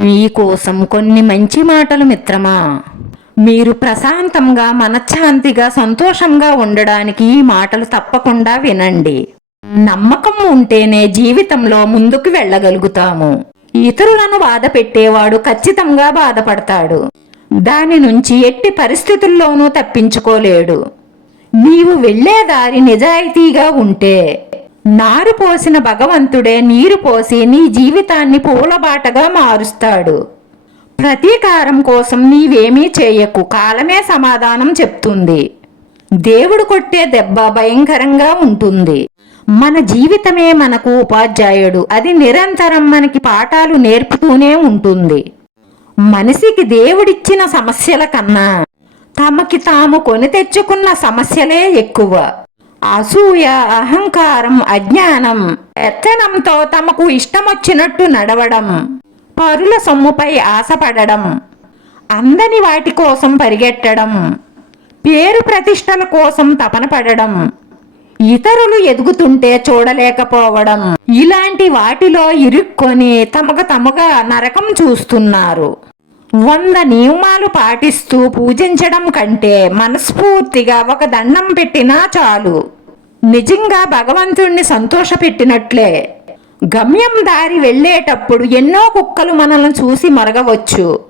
మీకోసం కొన్ని మంచి మాటలు మిత్రమా? మీరు ప్రశాంతంగా మనశ్శాంతిగా సంతోషంగా ఉండడానికి ఈ మాటలు తప్పకుండా వినండి. నమ్మకం ఉంటేనే జీవితంలో ముందుకు వెళ్ళగలుగుతాము. ఇతరులను బాధ పెట్టేవాడు ఖచ్చితంగా బాధపడతాడు. దాని నుంచి ఎట్టి పరిస్థితుల్లోనూ తప్పించుకోలేడు. నీవు వెళ్ళే దారి నిజాయితీగా ఉంటే నారు పోసిన భగవంతుడే నీరు పోసి నీ జీవితాన్ని పూలబాటగా మారుస్తాడు. ప్రతీకారం కోసం నీవేమీ చేయకు కాలమే సమాధానం చెప్తుంది. దేవుడు కొట్టే దెబ్బ భయంకరంగా ఉంటుంది. మన జీవితమే మనకు ఉపాధ్యాయుడు అది నిరంతరం మనకి పాఠాలు నేర్పుతూనే ఉంటుంది. మనిషికి దేవుడిచ్చిన సమస్యల కన్నా తమకి తాము కొని తెచ్చుకున్న సమస్యలే ఎక్కువ. అసూయ అహంకారం అజ్ఞానం పెత్తనంతో తమకు ఇష్టమొచ్చినట్టు నడవడం పరుల సొమ్ముపై ఆశపడడం అందని వాటి కోసం పరిగెట్టడం పేరు ప్రతిష్టల కోసం తపన పడడం ఇతరులు ఎదుగుతుంటే చూడలేకపోవడం ఇలాంటి వాటిలో ఇరుక్కొని తమకు తమగా నరకం చూస్తున్నారు. వంద నియమాలు పాటిస్తూ పూజించడం కంటే మనస్ఫూర్తిగా ఒక దండం పెట్టినా చాలు. నిజంగా భగవంతుణ్ణి సంతోషపెట్టినట్లే. గమ్యం దారి వెళ్ళేటప్పుడు ఎన్నో కుక్కలు మనల్ని చూసి మరగవచ్చు.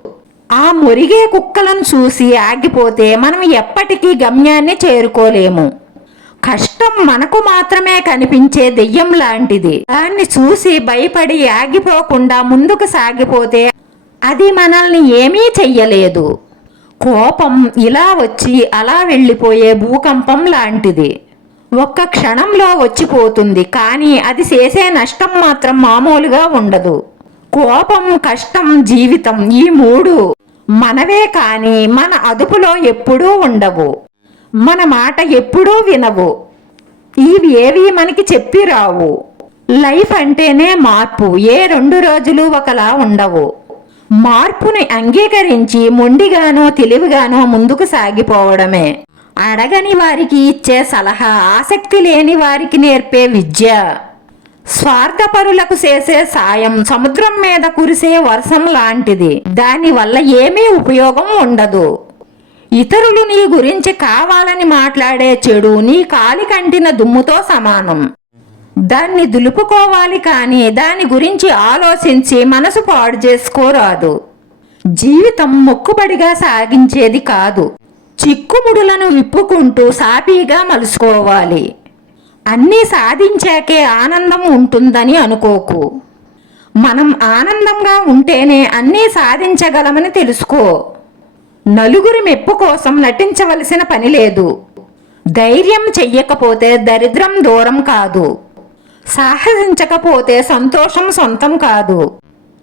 ఆ మురిగే కుక్కలను చూసి ఆగిపోతే మనం ఎప్పటికీ గమ్యాన్ని చేరుకోలేము. కష్టం మనకు మాత్రమే కనిపించే దెయ్యం లాంటిది. దాన్ని చూసి భయపడి ఆగిపోకుండా ముందుకు సాగిపోతే అది మనల్ని ఏమీ చెయ్యలేదు. కోపం ఇలా వచ్చి అలా వెళ్ళిపోయే భూకంపం లాంటిది. ఒక్క క్షణంలో వచ్చిపోతుంది కానీ అది చేసే నష్టం మాత్రం మామూలుగా ఉండదు. కోపం కష్టం జీవితం ఈ మూడు మనవే కానీ మన అదుపులో ఎప్పుడూ ఉండవు. మన మాట ఎప్పుడూ వినవు. ఇవి ఏవి మనకి చెప్పి రావు లైఫ్ అంటేనే మార్పు ఏ రెండు రోజులు ఒకలా ఉండవు. మార్పుని అంగీకరించి మొండిగానో తెలివిగానో ముందుకు సాగిపోవడమే. అడగని వారికి ఇచ్చే సలహా ఆసక్తి లేని వారికి నేర్పే విద్య. స్వార్థపరులకు చేసే సాయం సముద్రం మీద కురిసే వర్షం లాంటిది. దానివల్ల ఏమీ ఉపయోగం ఉండదు. ఇతరులు నీ గురించి కావాలని మాట్లాడే చెడు నీ కాలి కంటిన దుమ్ముతో సమానం. దాన్ని దులుపుకోవాలి కానీ దాని గురించి ఆలోచించి మనసు పాడు చేసుకోరాదు. జీవితం మొక్కుబడిగా సాగించేది కాదు. చిక్కుముడులను విప్పుకుంటూ సాపీగా మలుసుకోవాలి. అన్నీ సాధించాకే ఆనందం ఉంటుందని అనుకోకు. మనం ఆనందంగా ఉంటేనే అన్నీ సాధించగలమని తెలుసుకో. నలుగురి మెప్పు కోసం నటించవలసిన పని లేదు. ధైర్యం చెయ్యకపోతే దరిద్రం దూరం కాదు. సాహసించకపోతే సంతోషం సొంతం కాదు.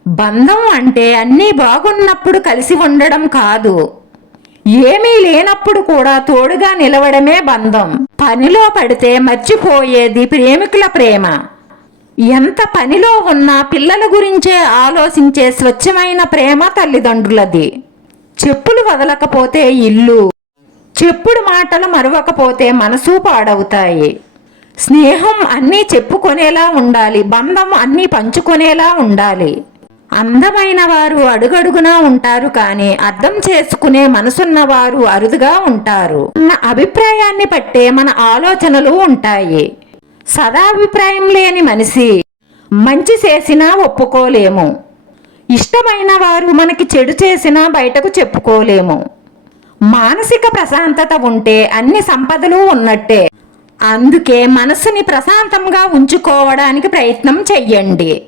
బంధం అంటే అన్నీ బాగున్నప్పుడు కలిసి ఉండడం కాదు. ఏమీ లేనప్పుడు కూడా తోడుగా నిలవడమే బంధం. పనిలో పడితే మర్చిపోయేది ప్రేమికుల ప్రేమ. ఎంత పనిలో ఉన్నా పిల్లల గురించే ఆలోచించే స్వచ్ఛమైన ప్రేమ తల్లిదండ్రులది. చెప్పులు వదలకపోతే ఇల్లు. చెప్పుడు మాటలు మరవకపోతే మనసు పాడవుతాయి. స్నేహం అన్నీ చెప్పుకునేలా ఉండాలి బంధం అన్నీ పంచుకునేలా ఉండాలి. అందమైన వారు అడుగడుగునా ఉంటారు కానీ అర్థం చేసుకునే మనసున్న వారు అరుదుగా ఉంటారు. మన అభిప్రాయాన్ని పట్టే మన ఆలోచనలు ఉంటాయి. సదాభిప్రాయం లేని మనిషి మంచి చేసినా ఒప్పుకోలేము. ఇష్టమైన వారు మనకి చెడు చేసినా బయటకు చెప్పుకోలేము. మానసిక ప్రశాంతత ఉంటే అన్ని సంపదలు ఉన్నట్టే. అందుకే మనసుని ప్రశాంతంగా ఉంచుకోవడానికి ప్రయత్నం చెయ్యండి.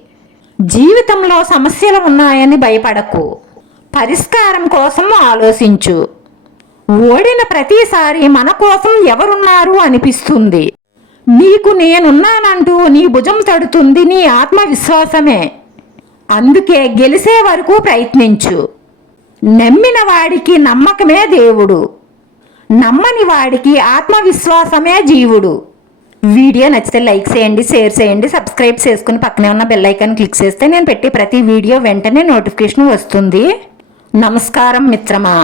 జీవితంలో సమస్యలు ఉన్నాయని భయపడకు. పరిష్కారం కోసం ఆలోచించు. ఓడిన ప్రతిసారి మన కోసం ఎవరున్నారు అనిపిస్తుంది. నీకు నేనున్నానంటూ నీ భుజం తడుతుంది నీ ఆత్మవిశ్వాసమే. అందుకే గెలిసే వరకు ప్రయత్నించు. నమ్మిన వాడికి నమ్మకమే దేవుడు. నమ్మని వాడికి ఆత్మవిశ్వాసమే జీవుడు. వీడియో నచ్చితే లైక్ చేయండి షేర్ చేయండి సబ్స్క్రైబ్ చేసుకుని పక్కనే ఉన్న బెల్ ఐకాన్ క్లిక్ చేస్తే నేను పెట్టే ప్రతి వీడియో వెంటనే నోటిఫికేషన్ వస్తుంది. నమస్కారం మిత్రమా.